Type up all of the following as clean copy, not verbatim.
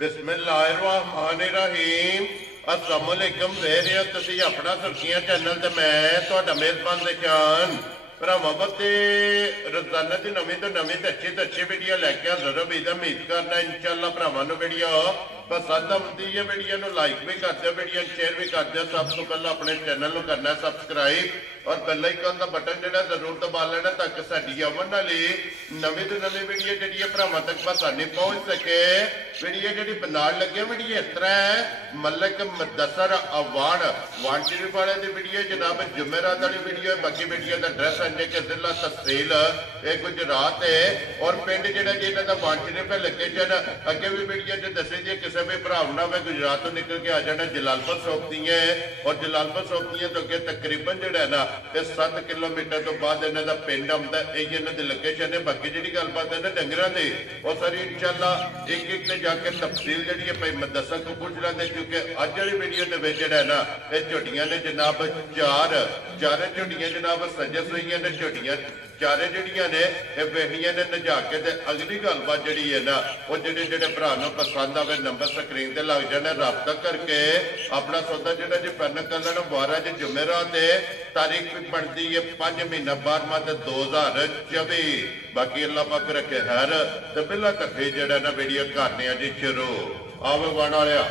बिस्मिल्लाहिर्रहमानिर्रहीम अस्सलाम वालेकुम ज़ेरे तुसी अपना सुर्खियां चैनल ते मैं तुहाडा मेज़बान निशान भरावां बते रोजाना की नवीं तो अच्छी वीडियो लैके हाज़र उम्मीद करना इंशाअल्लाह भरावां नूं वीडियो पसंद आउंदी है। वीडियो नूं लाइक भी कर दिओ, वीडियो शेयर भी कर दिओ। सब तो पहले अपने चैनल नूं करना सब्सक्राइब और बेल आइकन का बटन जिहड़ा जरूर दबा लेना ताकि साडी आउण वाली नवीं तो नवीं वीडियो जिहड़ी है भरावां तक आसानी पहुंच सके। वीडियो जिहड़ी बनाउण लगे वीडियो इस तरह है, मलिक मुदस्सर अवार्ड वांटेड वाले दी वीडियो जनाब जुमेरात वाली वीडियो। बाकी वीडियो का एड्रैस है कि जिला तहसील गुजरात है और पिंड जिहड़ा जी इन्हां दा वांटेड पे लोकेशन अगे भी वीडियो च दसी दी। किसी भी भरा ना वे गुजरात तो निकल के आ जाना जलालपुर सौंपदियां और जलालपुर सौंपदियां तो अगे तकरीबन जिहड़ा ना 7 किलोमीटर तो बाद इन्हां दा पिंड आउंदा है। यही इन्हां दी लोकेशन है। बाकी जिहड़ी गलबात है ना डंगरां दी वो सारी इंशाअल्लाह एक एक ते जाके तफसील जिहड़ी है भाई मुदस्सर को पूछ लांगे, क्योंकि अज वाली वीडियो दे विच जिहड़ा ना ये झोटियां ने जनाब चारे झोटियां जनाब सजे सुईयां ने झोटियां चारे जिहड़ियां ने बेटियां ने नजा के ते अगली गलबात जिहड़ी है ना वो जिहड़े भरा नूं पसंद आवे नंबर स्क्रीन ते लग जाने, राबता करके अपना सौदा जिहड़ा जी फाइनल कर लेना। 12 जुमेरात तारीख भी बनती है 5 महीना 12वां 2024। बाकी अल्लाह पाक रखे खैर ते बिला तफी जिहड़ा ना वीडियो करने जी शुरू आवे बन वालिया।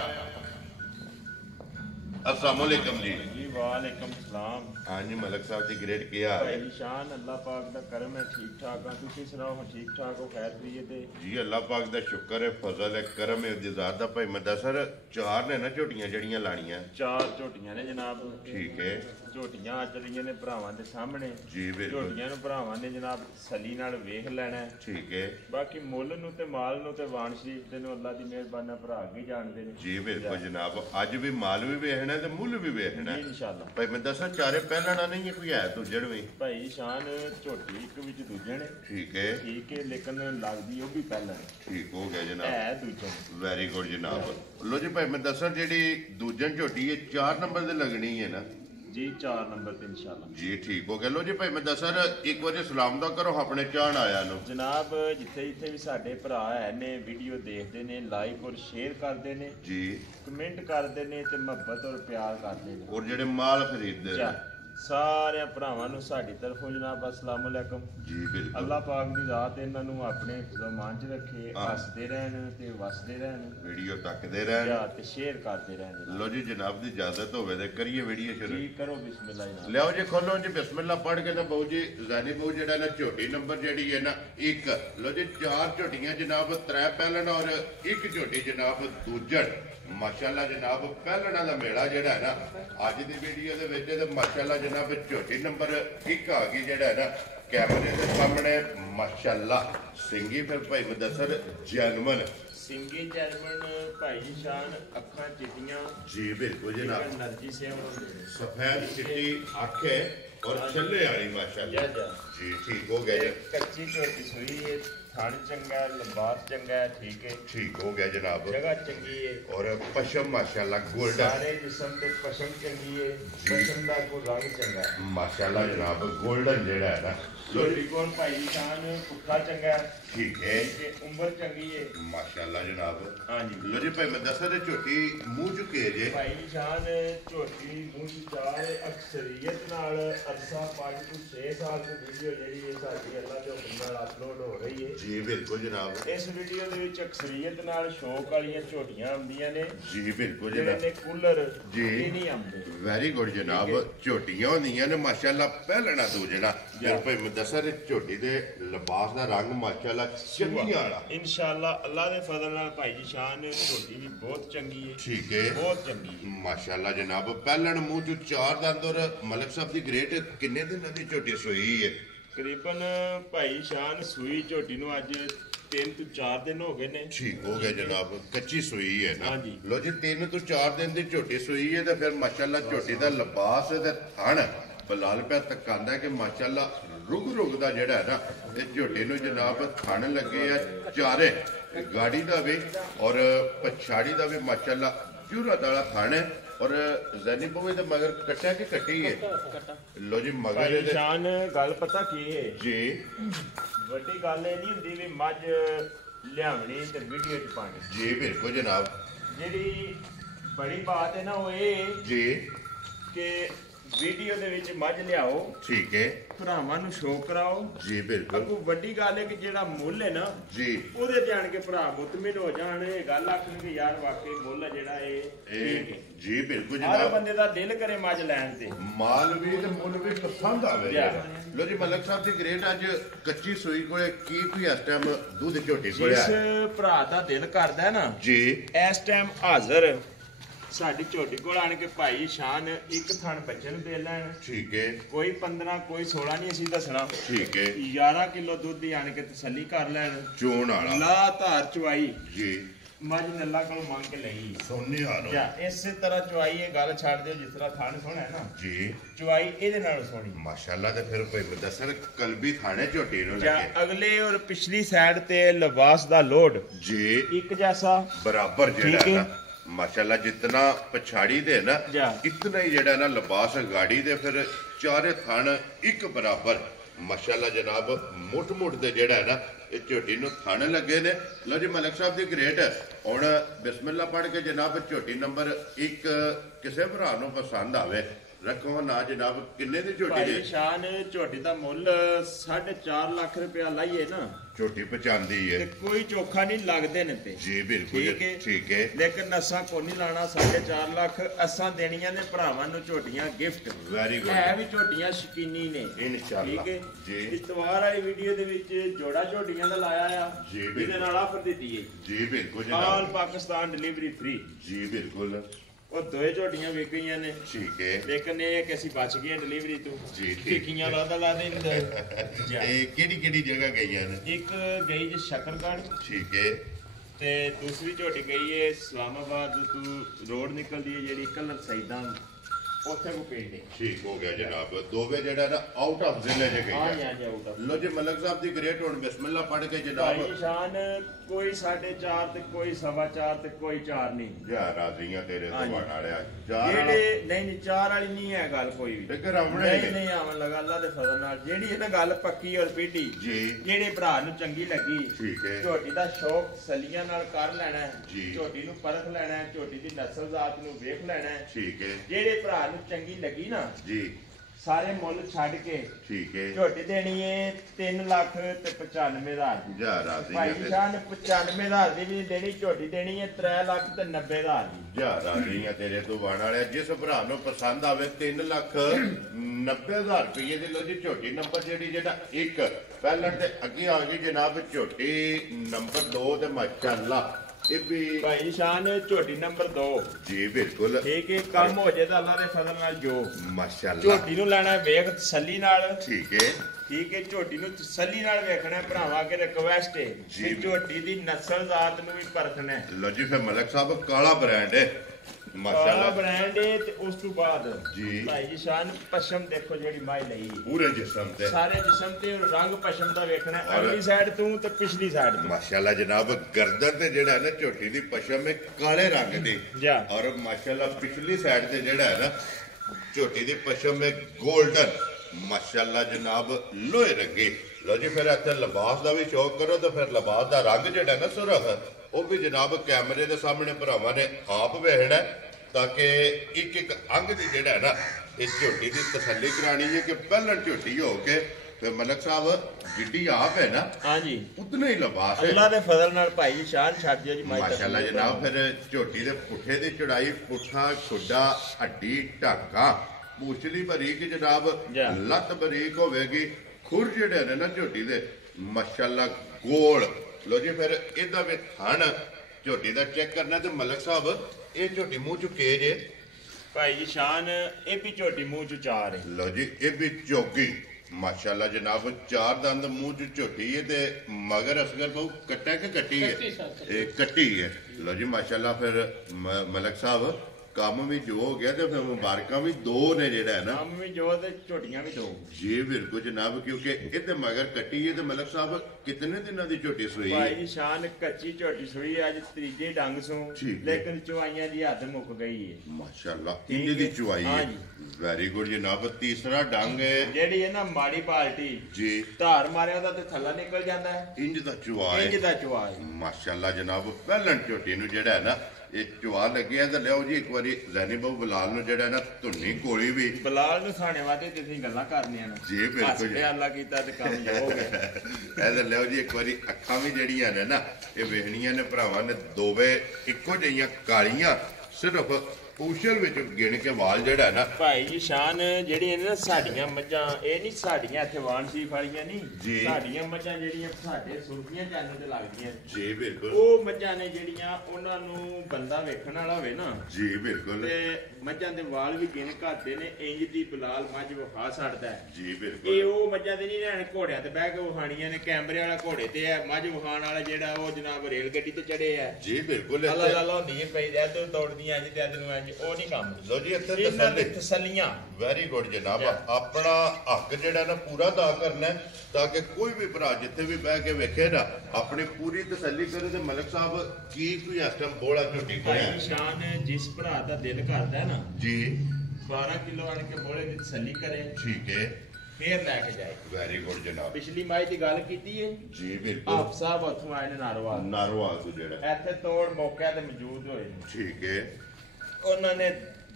अस्सलाम वालेकुम जी। वालेकुम सलाम। हाँ जी मलिक साहब जी ग्रेट किया है निशान अल्लाह पाक दा करम है, ठीक ठाक है। तुसी सुनाओ ठीक ठाक हो, खैर खैरियत है जी? अल्लाह पाक दा शुक्र है, फजल है, करम है, इंतजार दा भाई मुदस्सर चार ने ना झोटियां जड़ियां लाणियां। 4 झोटियां ने जनाब। ठीक है, झोटियां आ चलियां ने भरावां दे सामने जी बिल्कुल। झोटियां नूं भरावां ने जनाब सली नाल वेख लेना है। ठीक है, बाकी मुੱਲ नूं ते माल नूं ते वाण शरीफ दे नूं अल्लाह दी मेहरबानी भरा अगे जानदे ने जी बिल्कुल जनाब। अज भी माल भी वेखना ते मुੱਲ भी वेखना जी इंशाअल्लाह। भाई मुदस्सर चारे पहलना नहीं है, कोई है दूजड़ भी भाई शान झोटी एक विच दूजे ने। ठीक है, ठीक है, लेकिन लगदी ओ भी पहला ठीक हो गया जनाब, है दूजे। वेरी गुड जनाब। लो जी भाई मुदस्सर जिहड़ी दूजन झोटी है 4 नंबर ते लगनी है ना जी? 4 नंबर पे इंशाअल्लाह जी ठीक हो गया। लो जी भाई मुदस्सर एक बार सलाम दा करो अपने चाहन आया नु जनाब। जिथे जिथे भी साडे भरा है ने वीडियो देखते ने, लाइक और शेयर करते ने जी, कमेंट करते ने ते मोहब्बत और प्यार करते ने। और जेडे माल खरीदते हैं सारे भरावां नूं साडी तरफों जनाब अस्सलाम वालेकुम जी बिल्कुल। अल्लाह पाक दी रात इन्हां नूं अपने ज़मान च रखे, हसदे रहन ते वसदे रहन, वीडियो तकदे रहन ते शेयर करते रहन। लो जी जनाब दी इजाजत होवे ते करिए वीडियो शुरू। जी करो बिस्मिल्लाह जनाब। लियाओ जी खोलो जी बिस्मिल्लाह पढ़ के ना बहु जी ज़ानी बहु जेड़ा ना झोटी नंबर जेड़ी है ना 1। लो जी 4 झोटियां जनाब 3 पहलन और 1 झोटी जनाब दूजन। माशाअल्लाह जनाब पहलना दा मेला जेड़ा है ना अज दी वीडियो दे विच ते माशाअल्लाह जनाब झोटी नंबर 1 आ गई जेड़ा है ना कैमरे दे सामने। माशाअल्लाह सिंगी फिर भाई मुदस्सर जैनवन सिंगी जैनवन भाई शान अखां चिट्टियां जी बिल्कुल जनाब, एनर्जी से सफेद चिट्टी अख है और छल्ले वाली माशाअल्लाह जी ठीक हो गया जी। कच्ची झोटी सुई है, थान चंगा है, लंबास चंगा है, ठीक है, ठीक हो गया जनाब। जगह चंगी है और पशम माशाअल्लाह गोल्डन, सारे जिस्म पे पसंद चंगी है, पसंद का को रंग चंगा है माशाअल्लाह जनाब गोल्डन जेड़ा है ना झोटी कोल भाई शान पुट्ठा चंगा है, ठीक है, उम्र चंगी है माशाअल्लाह जनाब। हाँ जी। लो जी भाई मुदस्सर झोटी मुंह चुके जे भाई शान झोटी मुंह चार अक्सरियत नाल अरसा 5 to 6 साल की वीडियो जेडी है साडी अल्लाह दे हुक्म नाल अपलोड हो रही है जी बिल्कुल जनाब। इस वीडियो दे विच अक्सरियत नाल शौक वालियां झोटियां आउंदियां ने जी बिल्कुल जेडे जनाब ने कूलर जी ये नहीं आउंदे। वेरी गुड जनाब। झोटियां होंदियां ने माशाअल्लाह पहलना दूजना फिर भाई मुदस्सर झोटी दे लिबास दा रंग माशाअल्लाह चंगी वाला इंशाअल्लाह अल्लाह दे फजल नाल भाई जी शान झोटी भी बहुत चंगी है, ठीक है, बहुत चंगी है माशाअल्लाह जनाब। पहलन मुंह चो 4 दंद और मलिक साहब दी ग्रेट किन्ने दिन दी झोटी सोई है? करीबन भाई शान सुई झोटी नूं अज 3 to 4 दिन हो गए ने। ठीक हो गया जनाब, कच्ची सोई है ना? हाँ जी। लो जी 3 to 4 दिन दी झोटी सोई है तो फिर माशाअल्लाह झोटी दा लिबास ते थण बलाल पे तकांदा कि माशाअल्लाह रुग रुग दा जेड़ा है ना ते झोटी नूं जनाब थण लगे आ चारे गाड़ी दा भी और पछाड़ी दा भी माशाअल्लाह चूरा दाला थण है और ज़ैनी बहु तो मगर कट्टा की कट्टी है। लो जी मगर शान गल पता की है जी वड्डी गल ये नहीं हुंदी भी मझ ਲਿਆਉਣੀ ਤੇ ਵੀਡੀਓ ਚ ਪਾਣੀ। ਜੀ ਬਿਲਕੁਲ ਜਨਾਬ। ਜਿਹੜੀ ਬੜੀ ਬਾਤ ਹੈ ਨਾ ਉਹ ਇਹ ਜੀ ਕਿ ਵੀਡੀਓ ਦੇ ਵਿੱਚ ਮੱਝ ਲਿਆਓ, ਠੀਕ ਹੈ ਭਰਾਵਾਂ ਨੂੰ ਸ਼ੋਅ ਕਰਾਓ। ਜੀ ਬਿਲਕੁਲ ਅੱਗੋਂ ਵੱਡੀ ਗੱਲ ਹੈ ਕਿ ਜਿਹੜਾ ਮੁੱਲ ਹੈ ਨਾ ਜੀ ਉਹਦੇ ਤੇ ਆਣ ਕੇ ਭਰਾ ਮੁਤਮਿਨ ਹੋ ਜਾਣ, ਇਹ ਗੱਲ ਆਖਣ ਕਿ ਯਾਰ ਵਾਕਈ ਮੁੱਲ ਹੈ ਜਿਹੜਾ ਇਹ ਠੀਕ ਹੈ। ਜੀ ਬਿਲਕੁਲ ਹਰ ਜਨਾਬ। ਬੰਦੇ ਦਾ ਦਿਲ ਕਰੇ ਮੱਝ ਲੈਣ ਤੇ, ਮਾਲ ਵੀ ਤੇ ਮੁੱਲ ਵੀ ਪਸੰਦ ਆਵੇ। ਲੋ ਜੀ ਮਲਕ ਸਾਹਿਬ ਦੀ ਗ੍ਰੇਟ ਅੱਜ ਕੱਚੀ ਸੂਈ ਕੋਲੇ ਕੀ ਕੋਈ ਇਸ ਟਾਈਮ ਦੁੱਧ ਝੋਟੀ ਕੋਲੇ ਜਿਸ ਹੈ ਭਰਾ ਦਾ ਦਿਲ ਕਰਦਾ ਹੈ ਨਾ ਜੀ ਇਸ ਟਾਈਮ ਹਾਜ਼ਰ ਸਾਡੀ ਝੋਟੀ ਕੋਲ ਆਣ ਕੇ ਭਾਈ ਸ਼ਾਨ ਇੱਕ ਥਣ ਬੱਚੇ ਨੂੰ ਦੇ ਲੈਣ। ਠੀਕ ਹੈ ਕੋਈ 15 ਕੋਈ 16 ਨਹੀਂ ਅਸੀਂ ਦੱਸਣਾ, ਠੀਕ ਹੈ 11 ਕਿਲੋ ਦੁੱਧ ਦੀ ਆਣ ਕੇ ਤਸੱਲੀ ਕਰ ਲੈਣ। ਚੋਣ ਵਾਲਾ ਲਾ ਧਾਰ ਚੁਆਈ ਜੀ ਮੱਝ ਨੱਲਾ ਕੋਲ ਮੰਗ ਕੇ ਲਈ ਸੋਨੇ ਹਾਰੋ ਜਾਂ ਇਸੇ ਤਰ੍ਹਾਂ ਚੁਆਈ ਇਹ ਗੱਲ ਛੱਡ ਦਿਓ ਜਿਸ ਤਰ੍ਹਾਂ ਥਣ ਸੋਹਣਾ ਹੈ ਨਾ ਜੀ ਚੁਆਈ ਇਹਦੇ ਨਾਲ ਸੋਹਣੀ। ਮਾਸ਼ਾਅੱਲਾ ਤੇ ਫਿਰ ਕੋਈ ਮੁਦਸਰ ਕਲਬੀ ਥਾਣੇ ਝੋਟੀ ਨੂੰ ਜਾਂ ਲੱਗੇ ਅਗਲੇ ਔਰ ਪਿਛਲੀ ਸਾਈਡ ਤੇ ਲਿਬਾਸ ਦਾ ਲੋਡ ਜੀ ਇੱਕ ਜੈਸਾ ਬਰਾबर ਜਿਹੜਾ ਠੀਕ ਹੈ। ਹੈ ਨਾ ਮਾਸ਼ਾਅੱਲਾ ਜਿਤਨਾ ਪਛਾੜੀ ਦੇ ਨਾ ਜਾ। ਇਤਨਾ ਹੀ ਜਿਹੜਾ ਨਾ ਲਿਬਾਸ ਗਾੜੀ ਦੇ ਫਿਰ ਚਾਰੇ ਥਣ ਇੱਕ ਬਰਾਬਰ ਮਾਸ਼ਾਅੱਲਾ ਜਨਾਬ ਮੁੱਠ ਮੁੱਠ ਦੇ ਜਿਹੜਾ ਹੈ ਨਾ ਇਹ ਝੋਟੀ ਨੂੰ ਥਣ ਲੱਗੇ ਨੇ। ਲਓ ਜੀ ਮਲਕ ਸਾਹਿਬ ਦੀ ਗ੍ਰੇਟ ਹੁਣ ਬਿਸਮਿਲ੍ਲਾ ਪੜ੍ਹ ਕੇ ਜਨਾਬ ਝੋਟੀ ਨੰਬਰ 1 ਕਿਸੇ ਭਰਾ ਨੂੰ ਪਸੰਦ ਆਵੇ ਰੱਖੋ ਨਾ ਜਨਾਬ। ਕਿੰਨੇ ਦੀ ਝੋਟੀ ਭਾਈ ਦੇ ਸ਼ਾਨ ਝੋਟੀ ਦਾ ਮੁੱਲ 4.5 ਲੱਖ ਰੁਪਇਆ ਲਾਈਏ ਨਾ ਝੋਟੀ ਪਚਾਂਦੀ ਤੇ ਹੈ ਕੋਈ ਚੋਖਾ ਨਹੀਂ ਲੱਗਦੇ ਨੇ ਤੇ ਜੀ ਬਿਲਕੁਲ ਠੀਕ ਹੈ। ਠੀਕ ਹੈ ਲੇਕਿਨ ਨਸਾਂ ਕੋ ਨਹੀਂ ਲਾਣਾ 4.5 ਲੱਖ ਅਸਾਂ ਦੇਣੀਆਂ ਨੇ ਭਰਾਵਾਂ ਨੂੰ ਝੋਟੀਆਂ ਗਿਫਟ। ਵੈਰੀ ਗੁੱਡ ਹੈ ਵੀ ਝੋਟੀਆਂ ਸ਼ਕੀਨੀ ਨੇ ਇਨਸ਼ਾਅੱਲਾ ਠੀਕ ਹੈ ਜੀ ਇਤਵਾਰ ਵਾਲੀ ਵੀਡੀਓ ਦੇ ਵਿੱਚ ਜੋੜਾ ਝੋਟੀਆਂ ਦਾ ਲਾਇਆ ਆ ਜੀ, ਬਿਲਕੁਲ। ਜਿਹਦੇ ਨਾਲ ਆਫਰ ਦਿੱਤੀ ਹੈ ਜੀ ਬਿਲਕੁਲ ਆਲ ਜਨਾਬ ਪਾਕਿਸਤਾਨ ਡਿਲੀਵਰੀ ਫ੍ਰੀ। ਜੀ ਬਿਲਕੁਲ ਉਹ ਦੋਏ ਝੋਟੀਆਂ ਵਿਕ ਗਈਆਂ ਨੇ ਠੀਕ ਹੈ ਲੇਕਿਨ ਇਹ ਕਿ ਅਸੀਂ ਬਚ ਗਏ ਡਿਲੀਵਰੀ ਤੋਂ। ਜੀ, ਠੀਕ। ਟਿੱਕੀਆਂ ਲਾ ਦਿੰਦੇ ਇਹ ਕਿਹੜੀ ਕਿਹੜੀ ਜਗ੍ਹਾ ਗਈਆਂ ਨੇ ਇੱਕ ਗਈ ਜੀ ਸ਼ਕਰਗੜ੍ਹ ਠੀਕ ਹੈ ਤੇ ਦੂਸਰੀ ਝੋਟੀ ਗਈ ਹੈ ਇਸਲਾਮਾਬਾਦ ਤੋਂ ਰੋਡ ਨਿਕਲਦੀ ਹੈ ਜਿਹੜੀ ਕਲਰ ਸੈਦਾਂ ਉੱਥੇ ਕੋ ਪਿੰਡ ਹੈ। ਠੀਕ ਹੋ ਗਿਆ ਜਨਾਬ ਦੋਵੇਂ ਜਿਹੜਾ ਨਾ ਆਊਟ ਆਫ ਜ਼ਿਲ੍ਹੇ ਚ ਹਾਂ ਗਈਆਂ ਜੀ ਆਊਟ ਲੋ ਜੀ ਮਲਕ ਸਾਹਿਬ ਦੀ ਗ੍ਰੇਟ ਹੁਣ ਬਿਸਮਿਲ੍ਲਾ ਪੜ੍ਹ ਕੇ ਜਨਾਬ ਭਾਈ ਸ਼ਾਨ ਕੋਈ 4.5 ਤੇ ਕੋਈ 4.5 ਤੇ ਕੋਈ 4 ਨਹੀਂ। ਜਾ ਰਾਜ਼ੀਆਂ ਤੇਰੇ ਤੋਂ ਹਾਂਜੀ। ਬਣ ਵਾਲਿਆ ਚਾਰ ਜਿਹੜੇ ਨਹੀਂ 4 ਵਾਲੀ ਨਹੀਂ ਹੈ ਗੱਲ ਕੋਈ ਵੀ। ਟਿਕਰ ਆਉਣੇ ਨਹੀਂ ਨਹੀਂ ਆਵਣ ਲਗਾ ਅੱਲਾ ਦੇ ਫਜ਼ਲ ਨਾਲ ਜਿਹੜੀ ਇਹ ਨਾ ਗੱਲ ਪੱਕੀ ਔਰ ਪੀਟੀ ਜੀ ਜਿਹੜੇ ਭਰਾ ਨੂੰ ਚੰਗੀ ਲੱਗੀ ਠੀਕ ਹੈ ਝੋਟੀ ਦਾ ਸ਼ੌਕ ਸਲੀਆਂ ਨਾਲ ਕਰ ਲੈਣਾ ਹੈ। ਜੀ। ਝੋਟੀ ਨੂੰ ਪਰਖ ਲੈਣਾ ਹੈ, ਝੋਟੀ ਦੀ ਨਸਲ ਜ਼ਾਤ ਨੂੰ ਵੇਖ ਲੈਣਾ ਹੈ। ਠੀਕ ਹੈ ਜਿਹੜੇ ਭਰਾ ਨੂੰ ਚੰਗੀ ਲੱਗੀ ਨਾ ਜੀ ਸਾਰੇ ਮੁੱਲ ਛੱਡ ਕੇ ਠੀਕ ਹੈ ਝੋਟੀ ਦੇਣੀ ਹੈ 3 ਲੱਖ ਤੇ 95,000 ਦੀ। ਜਾ ਰਾਜ਼ੀਆਂ ਭਾਈ ਤੇ ਸ਼ਾਨ 95,000 ਦੀ ਵੀ ਦੇਣੀ, ਝੋਟੀ ਦੇਣੀ ਹੈ 3 ਲੱਖ ਤੇ 90,000 ਦੀ। ਜਾ ਰਾਜ਼ੀਆਂ ਤੇਰੇ ਤੋਂ ਬਣ ਵਾਲਿਆ ਜਿਸ ਭਰਾ ਨੂੰ ਪਸੰਦ ਆਵੇ 3,90,000 ਰੁਪਏ ਦੀ ਲੋ ਜੀ ਝੋਟੀ ਨੰਬਰ ਜਿਹੜੀ ਜਿਹੜਾ 1 ਪਹਿਲਾਂ ਤੇ ਅੱਗੇ ਆ ਗਈ ਜਨਾਬ ਝੋਟੀ ਨੰਬਰ 2 ਤੇ ਮਾਸ਼ਾਅੱਲਾ ਇਹ ਵੀ ਭਾਈ ਸ਼ਾਨ ਝੋਟੀ ਨੰਬਰ 2 ਜੀ ਬਿਲਕੁਲ ਠੀਕ ਹੈ ਕੰਮ ਹੋ ਜਾਏ ਤਾਂ ਅੱਲਾ ਦੇ ਫਜ਼ਲ ਨਾਲ ਜੋ ਮਾਸ਼ਾਅੱਲਾ ਝੋਟੀ ਨੂੰ ਲੈਣਾ ਵੇਖ ਤਸੱਲੀ ਨਾਲ ਠੀਕ ਹੈ ਠੀਕ ਹੈ ਝੋਟੀ ਨੂੰ ਤਸੱਲੀ ਨਾਲ ਵੇਖਣਾ ਭਰਾਵਾ ਕੇ ਰਿਕਵੈਸਟ ਹੈ ਜੀ। ਕਿ ਝੋਟੀ ਦੀ ਨਸਲ ਜ਼ਾਤ ਨੂੰ ਵੀ ਪਰਖਣਾ ਹੈ। ਲੋ ਜੀ ਫਿਰ ਮਲਕ ਸਾਹਿਬ ਕਾਲਾ ਬ੍ਰਾਂਡ ਹੈ ਕਾਲਾ ਮਾਸ਼ਾਅੱਲਾ ਬ੍ਰਾਂਡ ਹੈ ਤੇ ਉਸ ਤੋਂ ਬਾਅਦ ਜੀ। ਭਾਈ ਜੀ ਸ਼ਾਨ ਪਸ਼ਮ ਦੇਖੋ ਜਿਹੜੀ ਮਾਈ ਲਈ ਪੂਰੇ ਜਿਸਮ ਤੇ ਸਾਰੇ ਜਿਸਮ ਤੇ ਰੰਗ ਪਸ਼ਮ ਦਾ ਵੇਖਣਾ ਹੈ, ਔਰ- ਅਗਲੀ ਸਾਈਡ ਤੋਂ ਤੇ ਪਿਛਲੀ ਸਾਈਡ ਤੋਂ। ਮਾਸ਼ਾਅੱਲਾ ਜਨਾਬ ਗਰਦਨ ਤੇ ਜਿਹੜਾ ਹੈ ਨਾ ਝੋਟੀ ਦੀ ਪਸ਼ਮ ਹੈ ਕਾਲੇ ਰੰਗ ਦੀ ਜਾ। ਔਰ ਮਾਸ਼ਾਅੱਲਾ ਪਿਛਲੀ ਸਾਈਡ ਤੇ ਜਿਹੜਾ ਹੈ ਨਾ ਝੋਟੀ ਦੀ ਪਸ਼ਮ ਹੈ 골ਡਨ ਮਾਸ਼ਾਅੱਲਾ ਜਨਾਬ ਲੋਹੇ ਰੰਗੀ। ਲੋ ਜੀ ਫਿਰ ਇੱਥੇ ਲਿਬਾਸ ਦਾ ਵੀ ਸ਼ੌਕ ਕਰੋ ਤਾਂ ਫਿਰ ਲਿਬਾਸ ਦਾ ਰੰਗ ਜਿਹੜਾ ਨਾ ਸੁਰਖ ਉਹ ਵੀ ਜਨਾਬ ਕੈਮਰੇ ਦੇ ਸਾਹਮਣੇ ਭਰਾਵਾਂ ਨੇ ਆਪ ਵੇਖਣਾ ਤਾਂ ਕਿ ਇੱਕ ਇੱਕ ਅੰਗ ਦੀ ਜਿਹੜਾ ਹੈ ਨਾ ਇਹ ਝੋਟੀ ਦੀ ਤਸੱਲੀ ਕਰਾਣੀ ਹੈ ਕਿ ਪਹਿਲਾਂ ਝੋਟੀ ਹੋ ਕੇ ਤੇ ਮਲਕ ਸਾਹਿਬ ਜਿੱਡੀ ਆਪ ਹੈ ਨਾ ਹਾਂਜੀ ਉਤਨਾ ਹੀ ਲਿਬਾਸ ਹੈ ਅੱਲਾ ਦੇ ਫਜ਼ਲ ਨਾਲ ਭਾਈ ਜੀ ਸ਼ਾਨ ਛੱਡ ਦਿਓ ਜੀ ਮਾਈ ਮਾਸ਼ਾਅੱਲਾ ਜਨਾਬ ਫਿਰ ਝੋਟੀ ਦੇ ਪੁੱਠੇ ਦੀ ਚੜਾਈ ਪੁੱਠਾ ਖੁੱਡਾ ਹੱਡੀ ਢਾਕਾ ਪੂਛਲੀ ਬਰੀਕ ਜਨਾਬ ਜਾ। ਲੱਤ ਬਰੀਕ ਹੋਵੇਗੀ ਖੁਰ ਜਿਹੜੇ ਨੇ ਨਾ ਝੋਟੀ ਦੇ ਮਾਸ਼ਾਅੱਲਾ ਗੋਲ ਲੋ ਜੀ ਫਿਰ ਇਹਦਾ ਵੀ ਥਣ ਝੋਟੀ ਦਾ ਚੈੱਕ ਕਰਨਾ ਤੇ ਮਲਕ ਸਾਹਿਬ ਇਹ ਝੋਟੀ ਮੂੰਹ ਚੁੱਕੇ ਜੇ ਭਾਈ ਜੀ ਸ਼ਾਨ ਇਹ ਵੀ ਝੋਟੀ ਮੂੰਹ ਚ ਚਾਰ ਹੈ। ਲੋ ਜੀ ਇਹ ਵੀ ਚੋਗੀ ਮਾਸ਼ਾਅੱਲਾ ਜਨਾਬ ਚਾਰ ਦੰਦ ਮੂੰਹ ਚ ਝੋਟੀ ਹੈ ਤੇ ਮਗਰ ਅਸਗਰ ਬਹੁ ਕੱਟਾ ਕਿ ਕੱਟੀ ਹੈ ਇਹ ਕੱਟੀ ਹੈ ਲੋ ਜੀ ਮਾਸ਼ਾਅੱਲਾ ਫਿਰ ਮਲਕ ਸਾਹਿਬ ਕੰਮ ਵੀ ਜੋ ਹੋ ਗਿਆ ਤੇ ਫਿਰ ਮੁਬਾਰਕਾਂ ਵੀ ਦੋ ਨੇ ਜਿਹੜਾ ਹੈ ਨਾ ਕੰਮ ਵੀ ਜੋ ਤੇ ਝੋਟੀਆਂ ਵੀ ਦੋ ਜੀ ਬਿਲਕੁਲ ਜਨਾਬ ਕਿਉਂਕਿ ਇਹ ਤੇ ਮਗਰ ਕੱਟੀ ਹੈ ਤੇ ਮਲਕ ਸਾਹਿਬ ਕਿਤਨੇ ਦਿਨਾਂ ਦੀ ਝੋਟੀ ਸੂਈ ਹੈ ਭਾਈ ਸ਼ਾਨ ਕੱਚੀ ਝੋਟੀ ਸੂਈ ਅੱਜ ਤੀਜੇ ਡੰਗ ਸੋਂ ਲੇਕਿਨ ਚਵਾਈਆਂ ਦੀ ਹੱਦ ਮੁੱਕ ਗਈ ਹੈ ਮਾਸ਼ਾਅੱਲਾ ਇੰਨੀ ਦੀ ਚਵਾਈ ਹੈ ਵੈਰੀ ਗੁੱਡ ਜਨਾਬ ਤੀਸਰਾ ਡੰਗ ਹੈ ਜਿਹੜੀ ਹੈ ਨਾ ਮਾੜੀ ਪਾਲਟੀ ਜੀ ਧਾਰ ਮਾਰਿਆ ਦਾ ਤੇ ਥੱਲਾ ਨਿਕਲ ਜਾਂਦਾ ਹੈ ਇੰਜ ਦਾ ਚਵਾ ਹੈ ਇੰਜ ਦਾ ਚਵਾ ਹੈ ਮਾਸ਼ਾਅੱਲਾ ਜਨਾਬ ਪਹਿਲਣ ਝੋਟੀ ਨੂੰ ਜਿਹੜਾ ਹੈ ਨਾ ਇਹ ਚਵਾ ਲੱਗਿਆ ਤਾਂ ਲਿਆਓ ਜੀ ਇੱਕ ਵਾਰੀ ਜ਼ੈਨੀ ਬਾਬੂ ਬਲਾਲ ਨੂੰ ਜਿਹੜਾ ਨਾ ਧੁੰਨੀ ਕੋਲੀ ਵੀ ਬਲਾਲ ਨੂੰ ਖਾਣੇ ਵਾਸਤੇ ਤੁਸੀਂ ਗੱਲਾਂ ਕਰਨੀਆਂ ਨੇ ਜੀ ਬਿਲਕੁਲ ਜੀ ਅੱਲਾ ਕੀਤਾ ਤੇ ਕੰਮ ਜੋ ਹੋ ਗਿਆ ਇਹਦਾ ਲਿਆਓ ਜੀ ਇੱਕ ਵਾਰੀ ਅੱਖਾਂ ਵੀ ਜਿਹੜੀਆਂ ਨੇ ਨਾ ਇਹ ਵੇਖਣੀਆਂ ਨੇ ਭਰਾਵਾਂ ਨੇ ਦੋਵੇਂ ਇੱਕੋ ਜਿਹੀਆਂ ਕਾਲੀਆਂ ਸਿਰਫ ਪੂਛਲ ਵਿੱਚ ਗਿਣ ਕੇ ਵਾਲ ਜਿਹੜਾ ਨਾ ਭਾਈ ਜੀ ਸ਼ਾਨ ਜਿਹੜੀਆਂ ਨੇ ਨਾ ਸਾਡੀਆਂ ਮੱਝਾਂ ਇਹ ਨਹੀਂ ਸਾਡੀਆਂ ਇੱਥੇ ਵਾਨਸੀਫ ਵਾਲੀਆਂ ਨਹੀਂ ਸਾਡੀਆਂ ਮੱਝਾਂ ਜਿਹੜੀਆਂ ਸਾਡੇ ਸੁਰਖੀਆਂ ਚੰਨ ਤੇ ਲੱਗਦੀਆਂ ਜੀ ਬਿਲਕੁਲ ਉਹ ਮੱਝਾਂ ਨੇ ਜਿਹੜੀਆਂ ਉਹਨਾਂ ਨੂੰ ਬੰਦਾ ਵੇਖਣ ਵਾਲਾ ਹੋਵੇ ਨਾ ਜੀ ਬਿਲਕੁਲ ਤੇ ਮੱਝਾਂ ਦੇ ਵਾਲ ਵੀ ਗਿਣ ਘਾਟਦੇ ਨੇ ਇੰਜ ਦੀ ਬਲਾਲ ਮੱਝ ਵਿਖਾ ਛੱਡਦਾ ਹੈ ਜੀ ਬਿਲਕੁਲ ਇਹ ਉਹ ਮੱਝਾਂ ਦੇ ਨਹੀਂ ਰਹਿਣ ਘੋੜਿਆਂ ਤੇ ਬਹਿ ਕੇ ਵਿਖਾਣੀਆਂ ਨੇ ਕੈਮਰੇ ਵਾਲਾ ਘੋੜੇ ਤੇ ਹੈ ਮੱਝ ਵਿਖਾਣ ਵਾਲਾ ਜਿਹੜਾ ਉਹ ਜਨਾਬ ਰੇਲ ਗੱਡੀ ਤੇ ਚੜੇ ਆ ਜੀ ਬਿਲਕੁਲ ਅੱਲਾ ਅੱਲਾ ਹੁੰਦੀ ਪਈ ਇੱਧਰ ਦੌੜਦੀਆਂ ਇੰਜ ਤੇ ਇੱਧਰ ਨੂੰ ਇੰਜ ਉਹ ਨਹੀਂ ਕੰਮ ਲੋ ਜੀ ਇੱਥੇ ਤਸੱਲੀਆਂ ਵੈਰੀ ਗੁੱਡ ਜਨਾਬ ਆਪਣਾ ਹੱਕ ਜਿਹੜਾ ਨਾ ਪੂਰਾ ਅਦਾ ਕਰਨਾ ਤਾਂ ਕਿ ਕੋਈ ਵੀ ਭਰਾ ਜਿੱਥੇ ਵੀ ਬਹਿ ਕੇ ਵੇਖੇ ਨਾ ਆਪਣੀ ਪੂਰੀ ਤਸੱਲੀ ਕਰੇ ਤੇ ਮਲਕ ਸਾਹਿਬ ਕੀ ਕੋਈ ਇਸ ਟਾਈਮ ਬੋਲਾ ਝੋਟੀ ਕੋਇਆ ਨਿਸ਼ਾਨ ਜਿਸ ਭਰਾ ਦਾ ਦਿਲ ਕਰਦਾ ਨਾ ਜੀ 12 ਕਿਲੋ ਆਣ ਕੇ ਬੋਲੇ ਦੀ ਤਸੱਲੀ ਕਰੇ ਠੀਕ ਹੈ ਫੇਰ ਲੈ ਕੇ ਜਾਏ ਵੈਰੀ ਗੁੱਡ ਜਨਾਬ ਪਿਛਲੀ ਮਾਈ ਦੀ ਗੱਲ ਕੀਤੀ ਹੈ ਜੀ ਬਿਲਕੁਲ ਆਪ ਸਾਹਿਬ ਉੱਥੋਂ ਆਏ ਨੇ ਨਾਰੋਵਾਲ ਤੋਂ ਜਿਹੜਾ ਇੱਥੇ ਤੋੜ ਮੌਕਿਆਂ ਤੇ ਮੌਜੂਦ ਹੋਏ ਨੇ ਠੀਕ ਹੈ ਉਹਨਾਂ ਨੇ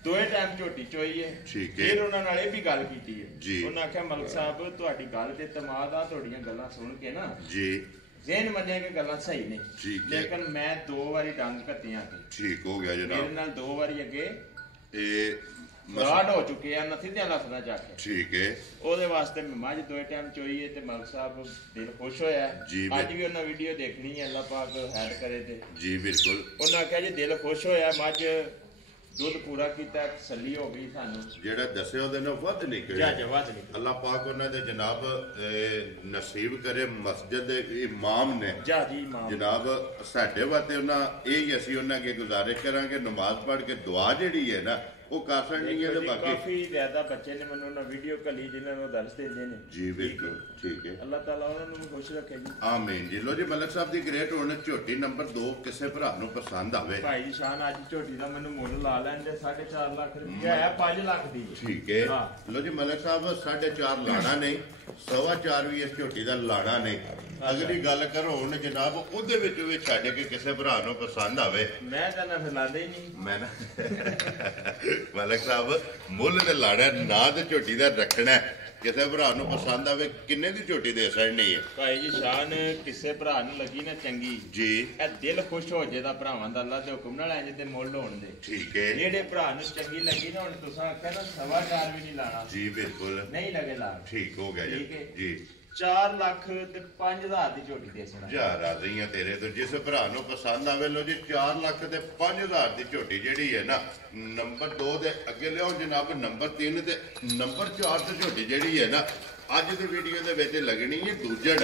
ਦੋਏ ਟਾਈਮ ਝੋਟੀ ਚੋਈ ਹੈ ਠੀਕ ਹੈ ਫਿਰ ਉਹਨਾਂ ਨਾਲ ਇਹ ਵੀ ਗੱਲ ਕੀਤੀ ਹੈ ਜੀ ਉਹਨਾਂ ਆਖਿਆ ਮਲਕ ਸਾਹਿਬ ਤੁਹਾਡੀ ਗੱਲ ਤੇ ਤਮਾਦ ਆ ਤੁਹਾਡੀਆਂ ਗੱਲਾਂ ਸੁਣ ਕੇ ਨਾ ਜੀ ਜ਼ਹਿਨ ਮੰਨਿਆ ਕਿ ਗੱਲਾਂ ਸਹੀ ਨੇ ਲੇਕਿਨ ਮੈਂ 2 ਵਾਰੀ ਡੰਗ ਘੱਤੀਆਂ ਤੇ ਠੀਕ ਹੋ ਗਿਆ ਜਨਾਬ ਮੇਰੇ ਨਾਲ 2 ਵਾਰੀ ਅੱਗੇ ਇਹ ਫਰਾਡ ਹੋ ਚੁੱਕੇ ਆ ਨਥੀ ਤੇ ਲਫਜ਼ਾਂ ਜਾ ਕੇ ਠੀਕ ਹੈ ਉਹਦੇ ਵਾਸਤੇ ਮੈਂ ਮੱਝ ਦੋਏ ਟਾਈਮ ਚੋਈ ਹੈ ਤੇ ਮਲਕ ਸਾਹਿਬ ਦਿਲ ਖੁਸ਼ ਹੋਇਆ ਅੱਜ ਵੀ ਉਹਨਾਂ ਵੀਡੀਓ ਦੇਖਣੀ ਹੈ ਅੱਲਾ ਪਾਕ ਹੈਡ ਕਰੇ ਤੇ ਜੀ ਬਿਲਕੁਲ ਉਹਨਾਂ ਆਖਿਆ ਜੀ ਦਿਲ ਖੁਸ਼ ਹੋਇਆ ਮੱਝ ਦੁੱਧ ਪੂਰਾ ਕੀਤਾ ਤਸੱਲੀ ਹੋ ਗਈ ਸਾਨੂੰ ਜਿਹੜਾ ਦੱਸਿਆ ਉਹਦੇ ਨਾਲ ਵੱਧ ਨਿਕਲਿਆ ਅੱਲਾਹ ਪਾਕ ਉਹਨਾਂ ਦੇ ਜਨਾਬ ਨਸੀਬ ਕਰੇ ਮਸਜਿਦ ਦੇ ਇਮਾਮ ਨੇ ਜਨਾਬ ਸਾਡੇ ਵਾਸਤੇ ਉਹਨਾਂ ਇਹ ਹੀ ਅਸੀਂ ਉਹਨਾਂ ਅੱਗੇ ਗੁਜ਼ਾਰਿਸ਼ ਕਰਾਂਗੇ ਨਮਾਜ਼ ਪੜ੍ਹ ਕੇ ਦੁਆ ਜਿਹੜੀ ਹੈ ਨਾ ਉਹ ਕਰ ਸਕਣੀ ਹੈ ਤੇ ਬਾਕੀ ਕਾਫੀ ਜ਼ਿਆਦਾ ਬੱਚੇ ਨੇ ਮੈਨੂੰ ਉਹਨਾਂ ਵੀਡੀਓ ਕੱਲੀ ਜਿਨ੍ਹਾਂ ਨੂੰ ਦਰਸ ਦਿੰਦੇ ਨੇ ਜੀ ਬਿਲਕੁਲ ਠੀਕ ਹੈ ਅੱਲਾਹ ਤਾਲਾ ਉਹਨਾਂ ਨੂੰ ਖੁਸ਼ ਰੱਖੇ ਜੀ ਆਮੀਨ ਜੀ ਲੋ ਜੀ ਮਲਕ ਸਾਹਿਬ ਦੀ ਗ੍ਰੇਟ ਹੁਣ ਝੋਟੀ ਨੰਬਰ 2 ਕਿਸੇ ਭਰਾ ਨੂੰ ਪਸੰਦ ਆਵੇ ਭਾਈ ਜੀ ਸ਼ਾਨ ਅੱਜ ਝੋਟੀ ਦਾ ਮੈਨੂੰ ਮੁੱਲ ਲਾ ਲੈਂਦੇ 4.5 ਲੱਖ ਰੁਪਇਆ ਹੈ 5 ਲੱਖ ਦੀ ਠੀਕ ਹੈ ਲੋ ਜੀ ਮਲਕ ਸਾਹਿਬ 4.5 ਲਾਣਾ ਨਹੀਂ 4.25 ਵੀ ਇਸ ਝੋਟੀ ਦਾ ਲਾਣਾ ਨਹੀਂ ਅਗਲੀ ਗੱਲ ਕਰੋ ਹੁਣ ਜਨਾਬ ਉਹਦੇ ਵਿੱਚ ਵੀ ਛੱਡ ਕੇ ਕਿਸੇ ਭਰਾ ਨੂੰ ਪਸੰਦ ਆਵੇ ਮੈਂ ਕਹਿੰਦਾ ਫਿਰ ਲਾਦੇ ਹੀ ਨਹੀਂ ਮੈਂ ਨਾ ਮਲਕ ਸਾਹਿਬ ਮੁੱਲ ਤੇ ਲਾਣਾ ਨਾ ਤੇ ਝੋਟੀ ਦਾ ਰੱਖਣਾ ਕਿਸੇ ਭਰਾ ਨੂੰ ਪਸੰਦ ਆਵੇ ਕਿੰਨੇ ਦੀ ਝੋਟੀ ਦੇ ਸਕਣੀ ਹੈ ਭਾਈ ਜੀ ਸ਼ਾਨ ਕਿਸੇ ਭਰਾ ਨੂੰ ਲੱਗੀ ਨਾ ਚੰਗੀ ਜੀ ਇਹ ਦਿਲ ਖੁਸ਼ ਹੋ ਜੇ ਦਾ ਭਰਾਵਾਂ ਦਾ ਅੱਲਾ ਦੇ ਹੁਕਮ ਨਾਲ ਇੰਜ ਤੇ ਮੁੱਲ ਹੋਣ ਦੇ ਠੀਕ ਹੈ ਜਿਹੜੇ ਭਰਾ ਨੂੰ ਚੰਗੀ ਲੱਗੀ ਨਾ ਹੁਣ ਤੁਸੀਂ ਆਖਿਆ ਨਾ 4.25 ਵੀ ਨਹੀਂ ਲਾਣਾ ਜੀ ਬਿਲਕੁਲ ਨਹੀਂ ਲੱਗੇ ਲਾ ਠੀਕ ਹੋ ਗਿਆ ਜੀ 4 ਲੱਖ ਤੇ 5000 ਦੀ ਝੋਟੀ ਦੇ ਸਕਦਾ ਜਾ ਰਾਜ਼ੀਆਂ ਤੇਰੇ ਤੋਂ ਜਿਸ ਭਰਾ ਨੂੰ ਪਸੰਦ ਆਵੇ ਲੋ ਜੀ 4 ਲੱਖ ਤੇ 5000 ਦੀ ਝੋਟੀ ਜਿਹੜੀ ਹੈ ਨਾ ਨੰਬਰ 2 ਦੇ ਅੱਗੇ ਲਿਆਓ ਜਨਾਬ ਨੰਬਰ 3 ਤੇ ਨੰਬਰ 4 ਤੇ ਝੋਟੀ ਜਿਹੜੀ ਹੈ ਨਾ ਅੱਜ ਦੀ ਵੀਡੀਓ ਦੇ ਵਿੱਚ ਲੱਗਣੀ ਹੈ ਦੂਜੜ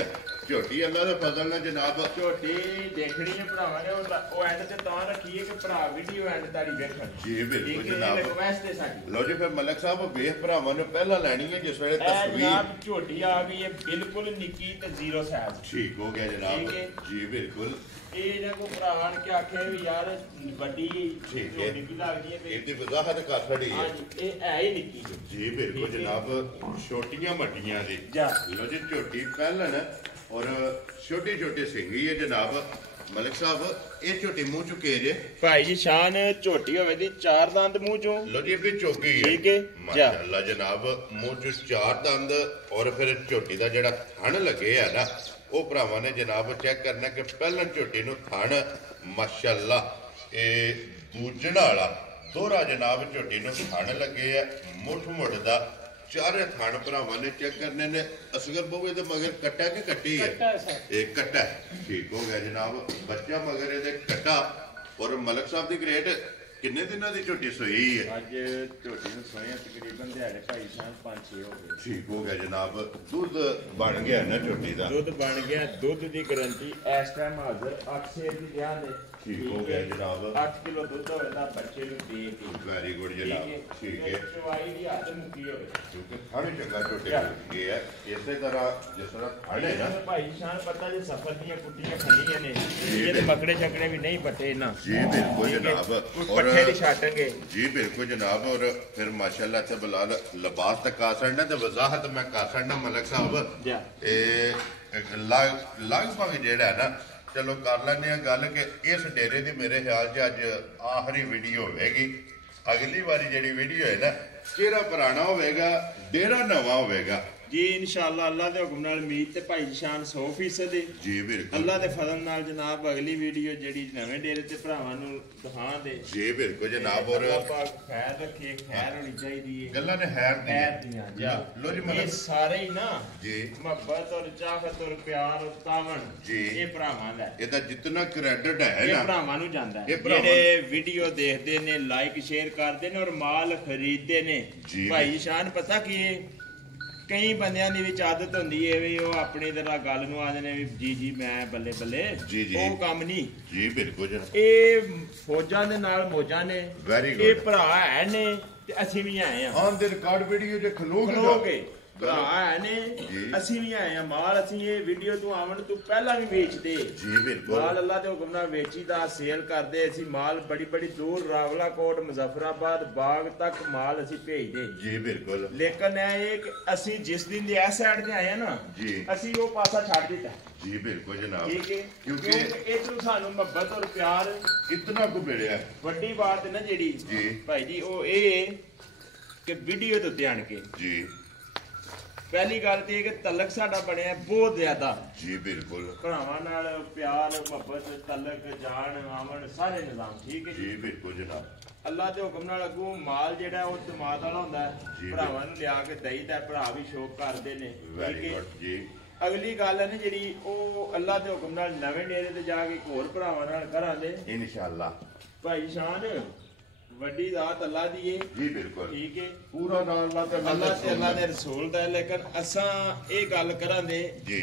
ਝੋਟੀ ਅੱਲਾ ਦੇ ਫਜ਼ਲ ਨਾਲ ਜਨਾਬ ਝੋਟੀ ਦੇਖਣੀ ਹੈ ਭਰਾਵਾਂ ਨੇ ਉਹ ਐਂਡ ਤੇ ਤਾਂ ਰੱਖੀ ਹੈ ਕਿ ਭਰਾ ਵੀਡੀਓ ਐਂਡ ਤਾੜੀ ਵੇਖਣ ਜੀ ਬਿਲਕੁਲ ਜਨਾਬ ਰਿਕਵੈਸਟ ਹੈ ਸਾਡੀ ਲੋ ਜੀ ਫਿਰ ਮਲਕ ਸਾਹਿਬ ਵੇਖ ਭਰਾਵਾਂ ਨੂੰ ਪਹਿਲਾਂ ਲੈਣੀ ਹੈ ਜਿਸ ਵੇਲੇ ਤਸਵੀਰ ਝੋਟੀ ਆ ਗਈ ਹੈ ਬਿਲਕੁਲ ਨਿੱਕੀ ਤੇ ਜ਼ੀਰੋ ਸਾਈਜ਼ ਠੀਕ ਹੋ ਗਿਆ ਜਨਾਬ ਜੀ ਬਿਲਕੁਲ ਇਹ ਜੇ ਕੋ ਭਰਾ ਆਣ ਕੇ ਆਖੇ ਵੀ ਯਾਰ ਵੱਡੀ ਝੋਟੀ ਵੀ ਲੱਗਦੀ ਹੈ ਇਹਦੀ ਵਜ਼ਾਹਤ ਕਰ ਛੜੀ ਹੈ ਹਾਂਜੀ ਇਹ ਹੈ ਹੀ ਨਿੱਕੀ ਜੀ ਬਿਲਕੁਲ ਜਨਾਬ ਛੋਟੀਆਂ ਮੱਟੀਆਂ ਦੀ ਲੋ ਜੀ ਝੋਟੀ ਪਹਿਲਣ ਔਰ ਛੋਟੀ ਛੋਟੀ ਸਿੰਗੀ ਹੈ ਜਨਾਬ ਮਲਕ ਸਾਹਿਬ ਇਹ ਝੋਟੀ ਮੂੰਹ ਚੁੱਕੇ ਜੇ ਭਾਈ ਜੀ ਸ਼ਾਨ ਝੋਟੀ ਹੋਵੇ ਦੀ 4 ਦੰਦ ਮੂੰਹ ਚੋਂ ਲੋ ਜੀ ਵੀ ਚੋਕੀ ਹੈ ਠੀਕ ਹੈ ਮਾਸ਼ਾਅੱਲਾ ਜਨਾਬ ਮੂੰਹ ਚ 4 ਦੰਦ ਔਰ ਫਿਰ ਝੋਟੀ ਦਾ ਜਿਹੜਾ ਥਣ ਲੱਗੇ ਆ ਨਾ ਉਹ ਭਰਾਵਾਂ ਨੇ ਜਨਾਬ ਚੈੱਕ ਕਰਨਾ ਕਿ ਪਹਿਲਾਂ ਝੋਟੀ ਨੂੰ ਥਣ ਮਾਸ਼ਾਅੱਲਾ ਇਹ ਦੂਜਣਾ ਵਾਲਾ ਦੋਹਰਾ ਜਨਾਬ ਝੋਟੀ ਨੂੰ ਥਣ ਲੱਗੇ ਆ ਮੁੱਠ ਮੁੱਠ ਦਾ ਚਾਰੇ ਥਣ ਭਰਾਵਾਂ ਨੇ ਚੈੱਕ ਕਰਨੇ ਨੇ ਅਸਗਰ ਬੋਵੇ ਦੇ ਮਗਰ ਕੱਟਾ ਕਿ ਕੱਟੀ ਹੈ ਇਹ ਕੱਟਾ ਠੀਕ ਹੋ ਗਿਆ ਜਨਾਬ ਬੱਚਾ ਮਗਰ ਇਹਦੇ ਕੱਟਾ ਔਰ ਮਲਕ ਸਾਹਿਬ ਦੀ ਗ੍ਰੇਟ ਕਿੰਨੇ ਦਿਨਾਂ ਦੀ ਝੋਟੀ ਸੋਈ ਹੈ? ਅੱਜ ਝੋਟੀ ਨੂੰ ਸੋਇਆ ਤਕਰੀਬਨ ਦਿਹਾੜੇ ਭਾਈ ਸਾਹਿਬ 5-6 ਹੋ ਗਏ। ਠੀਕ ਹੋ ਗਿਆ ਜਨਾਬ। ਦੁੱਧ ਬਣ ਗਿਆ ਨਾ ਝੋਟੀ ਦਾ? ਦੁੱਧ ਬਣ ਗਿਆ। ਦੁੱਧ ਦੀ ਗਾਰੰਟੀ ਇਸ ਟਾਈਮ ਹਾਜ਼ਰ 8 ਸੇਰ ਦੀ ਵਿਆਹ ਨੇ। ਠੀਕ ਹੋ ਗਿਆ ਜਨਾਬ। 8 ਕਿਲੋ ਦੁੱਧ ਹੋਵੇ ਤਾਂ ਬੱਚੇ ਨੂੰ ਦੇ ਕੇ। ਵੈਰੀ ਗੁੱਡ ਜਨਾਬ। ਠੀਕ ਹੈ। ਚਵਾਈ ਦੀ ਹੱਦ ਮੁੱਕੀ ਹੋਵੇ ਕਿਉਂਕਿ ਖਾਣੇ ਚੰਗਾ ਝੋਟੇ ਲੱਗੇ ਹੈ। ਇਸੇ ਤਰ੍ਹਾਂ ਜਿਸ ਤਰ੍ਹਾਂ ਖਾਣੇ ਨਾ ਭਾਈ ਸ਼ਾਨ ਪਤਾ ਜੇ ਸਫਰ ਦੀਆਂ ਕੁੱਟੀਆਂ ਖੰਡੀਆਂ ਨੇ ਇਹਦੇ ਮਕੜੇ ਚੱਕੜੇ ਵੀ ਨਹੀਂ ਪੱਟੇ ਨਾ। ਜੀ ਬਿਲਕੁਲ ਜਨਾਬ। ਪੱਠੇ ਦੀ ਛਾਟਣਗੇ। ਜੀ ਬਿਲकुल जनाब। और फिर माशाल्लाह से बिलाल लिबास तक का सड़ना तो वजाहत मैं का सड़ना मलक साहब लगभग जेड़ा है ना चलो कर लेने गल कि इस डेरे की मेरे ख्याल च अज आखिरी वीडियो होगी। अगली बारी जी वीडियो है ना चेहरा पुराना होगा डेरा नवा होगा जी इंशाअल्लाह अल्लाह के हुक्म नाल उम्मीद ते भाई शान 100% जी बिल्कुल अल्लाह के फजल नाल जनाब अगली वीडियो जेडी नवे डेरे ते भरावां नु दिखा दे। जी बिल्कुल जनाब। और खैर रखिए खैर होनी चाहिए गल्लां ने खैर दी लो जी ये सारे ही ना जी मोहब्बत और चाहत और प्यार और तावन जी ये भरावां दा ਇਹਦਾ ਜਿੰਨਾ ਕ੍ਰੈਡਿਟ ਹੈ ये ਨਾ भरावां नु जांदा है। ये भरावां जेडे वीडियो देखदे ने लाइक शेयर करदे ने और माल खरीदते ने जी। भाई शान पता की ਕਈ ਬੰਦਿਆਂ ਦੀ ਵਿੱਚ ਆਦਤ ਹੁੰਦੀ ਹੈ ਵੀ ਉਹ ਆਪਣੀ ਤਰ੍ਹਾਂ ਗੱਲ ਨੂੰ ਆਦੇ ਨੇ ਵੀ ਜੀ ਜੀ ਮੈਂ ਬੱਲੇ ਬੱਲੇ ਜੀ ਜੀ ਉਹ ਕੰਮ ਨਹੀਂ। ਜੀ ਬਿਲਕੁਲ ਇਹ ਫੌਜਾਂ ਦੇ ਨਾਲ ਮੋਜਾਂ ਨੇ। ਵੈਰੀ ਇਹ ਗੁੱਡ। ਭਰਾ ਹੈ ਨੇ ਤੇ ਅਸੀਂ ਵੀ ਆਏ ਆ ਆਨ ਦੇ ਰਿਕਾਰਡ ਵੀਡੀਓ ਜੇ ਖਲੋਗੇ ਭਰਾ ਹੈ ਨੇ ਜੀ। ਅਸੀਂ ਵੀ ਆਏ ਆ। ਮਾਲ ਅਸੀਂ ਇਹ ਵੀਡੀਓ ਤੋਂ ਆਉਣ ਤੋਂ ਪਹਿਲਾਂ ਵੀ ਵੇਚਦੇ ਜੀ ਬਿਲਕੁਲ। ਮਾਲ ਅੱਲਾ ਦੇ ਹੁਕਮ ਨਾਲ ਵੇਚੀਦਾ ਸੇਲ ਕਰਦੇ। ਅਸੀਂ ਮਾਲ ਬੜੀ ਬੜੀ ਦੂਰ ਰਾਵਲਾਕੋਟ ਮੁਜ਼ੱਫਰਾਬਾਦ ਬਾਗ ਤੱਕ ਮਾਲ ਅਸੀਂ ਭੇਜਦੇ। ਜੀ ਬਿਲकुल। ਲੇਕਿਨ ਇਹ ਕਿ ਅਸੀਂ ਜਿਸ ਦਿਨ ਦੀ ਇਸ ਸਾਈਡ ਤੇ ਆਏ ਆ ਨਾ ਜੀ ਅਸੀਂ ਉਹ ਪਾਸਾ ਛੱਡ ਦਿੱਤਾ। जी बिल्कुल जनाब। ਠੀਕ ਹੈ क्योंकि ਇਧਰੋਂ ਸਾਨੂੰ ਮੁਹੱਬਤ ਔਰ ਪਿਆਰ इतना को मिलिया ਵੱਡੀ ਬਾਤ ਹੈ ਨਾ ਜਿਹੜੀ ਜੀ। ਭਾਈ ਜੀ ਉਹ ਇਹ ਕਿ ਵੀਡੀਓ ਤੋਂ ਧਿਆਨ ਕੇ जी ਪਹਿਲੀ ਗੱਲ ਤੇ ਇਹ ਕਿ ਤਲਕ ਸਾਡਾ ਬਣਿਆ ਬਹੁਤ ਜ਼ਿਆਦਾ। जी बिल्कुल। ਭਰਾਵਾਂ ਨਾਲ ਪਿਆਰ ਮੁਹੱਬਤ ਤਲਕ ਜਾਣ ਆਵਣ ਸਾਰੇ ਨਿਜ਼ਾਮ ਠੀਕ ਹੈ जी बिल्कुल जनाब। ਅੱਲਾ ਦੇ ਹੁਕਮ ਨਾਲ ਅੱਗੋਂ ਮਾਲ ਜਿਹੜਾ ਉਹ ਦਿਮਾਗ ਵਾਲਾ ਹੁੰਦਾ ਜੀ। ਹੈ ਭਰਾਵਾਂ ਨੂੰ ਲਿਆ ਕੇ ਦਈਦਾ। ਭਰਾ ਵੀ ਸ਼ੌਕ ਕਰਦੇ ਨੇ वेरी ਠੀਕ ਹੈ। गुड जी। ਅਗਲੀ ਗੱਲ ਹੈ ਨਾ ਜਿਹੜੀ ਉਹ ਅੱਲਾ ਦੇ ਹੁਕਮ ਨਾਲ ਨਵੇਂ ਡੇਰੇ ਤੇ ਜਾ ਕੇ ਇੱਕ ਹੋਰ ਭਰਾਵਾਂ ਨਾਲ ਕਰਾਂਗੇ इंशाल्लाह। ਭਾਈ ਸ਼ਾਨ ਵੱਡੀ ਦਾਤ ਅੱਲਾ ਦੀ ਹੈ जी बिल्कुल। ਠੀਕ ਹੈ। पूरा नाम अल्लाह ते ਅੱਲਾ ਤੇ ਅੱਲਾ ਦੇ ਰਸੂਲ ਦਾ ਹੈ। ਲੇਕਿਨ ਅਸਾਂ ਇਹ ਗੱਲ ਕਰਾਂਗੇ जी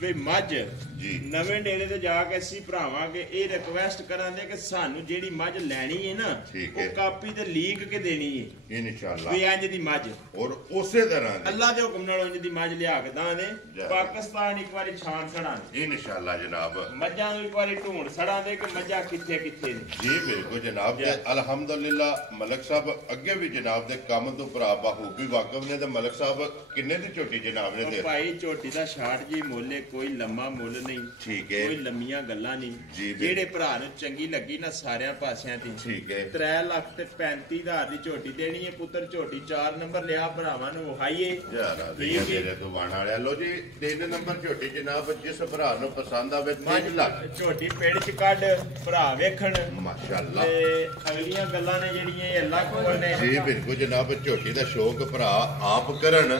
ਵੀ ਮੱਝ ਜੀ। ਨਵੇਂ ਡੇਰੇ ਤੇ ਜਾ ਕੇ ਅਸੀਂ ਭਰਾਵਾਂਗੇ ਇਹ ਰਿਕਵੈਸਟ ਕਰਾਂਗੇ ਕਿ ਸਾਨੂੰ ਜਿਹੜੀ ਮੱਝ ਲੈਣੀ ਹੈ ਨਾ ਠੀਕ ਹੈ। ਉਹ ਕਾਪੀ ਤੇ ਲੀਕ ਕੇ ਦੇਣੀ ਹੈ इंशाल्लाह। ਵੀ ਇੰਜ ਦੀ ਮੱਝ और उसी तरह दे ਅੱਲਾ ਦੇ ਹੁਕਮ ਨਾਲ ਇੰਜ ਦੀ ਮੱਝ ਲਿਆ ਕੇ ਦਾਂਦੇ। ਜਾ। ਪਾਕਿਸਤਾਨ ਇੱਕ ਵਾਰੀ ਛਾਣ ਛੜਾਂਗੇ इंशाल्लाह जनाब। ਮੱਝਾਂ ਨੂੰ ਇੱਕ ਵਾਰੀ ਢੂੰਡ ਛੜਾਂਦੇ ਕਿ ਮੱਝਾਂ ਕਿੱਥੇ ਕਿੱਥੇ ਨੇ। जी बिल्कुल जनाब। ते अल्हम्दुलिल्लाह मलक साहब अगे भी जनाब दे काम तो भरा बाखूबी वाकफ ने ते मलक साहब किन्ने दी छोटी जनाब ने ਉਹ ते ਭਾਈ ਝੋਟੀ ਦਾ ਛਾਟ ਜੀ ਮੁੱਲ ਕੋਈ ਲੰਮਾ ਮੁੱਲ ਨਹੀਂ ठीक है। ਕੋਈ ਲੰਮੀਆਂ ਗੱਲਾਂ ਨਹੀਂ। ਜੀ ਬਿਲ- ਜਿਹੜੇ ਭਰਾ ਨੂੰ ਚੰਗੀ ਲੱਗੀ ਨਾ ਸਾਰਿਆਂ ਪਾਸਿਆਂ ਤੇ ठीक है। 3 ਲੱਖ ਤੇ 35,000 ਦੀ ਝੋਟੀ ਦੇਣੀ ਹੈ ਪੁੱਤਰ। ਝੋਟੀ 4 ਨੰਬਰ ਲਿਆ ਭਰਾਵਾਂ ਨੂੰ ਵਿਖਾਈਏ ਯਾਰਾ ਠੀਕ ਦੀਆਂ ਹੈ। ਤੇਰੇ ਤੋਂ ਵਾਣ ਵਾਲਿਆ ਲੋ ਜੀ 3 ਨੰਬਰ ਝੋਟੀ ਜਨਾਬ ਜਿਸ ਭਰਾ ਨੂੰ ਪਸੰਦ ਆਵੇ 3 ਲੱਖ ਝੋਟੀ ਪੇੜ ਚ ਕੱਢ ਭਰਾ ਵੇਖਣ ਮਾਸ਼ਾਅੱਲਾ। ਤੇ ਅਗਲੀਆਂ ਗੱਲਾਂ ਨੇ ਜਿਹੜੀਆਂ ਇਹ ਅੱਲਾ ਕੋਲ ਨੇ। ਜੀ ਬਿਲਕੁਲ ਜਨਾਬ। ਝੋਟੀ ਦਾ ਸ਼ੌਕ ਭਰਾ ਆਪ ਕਰਨ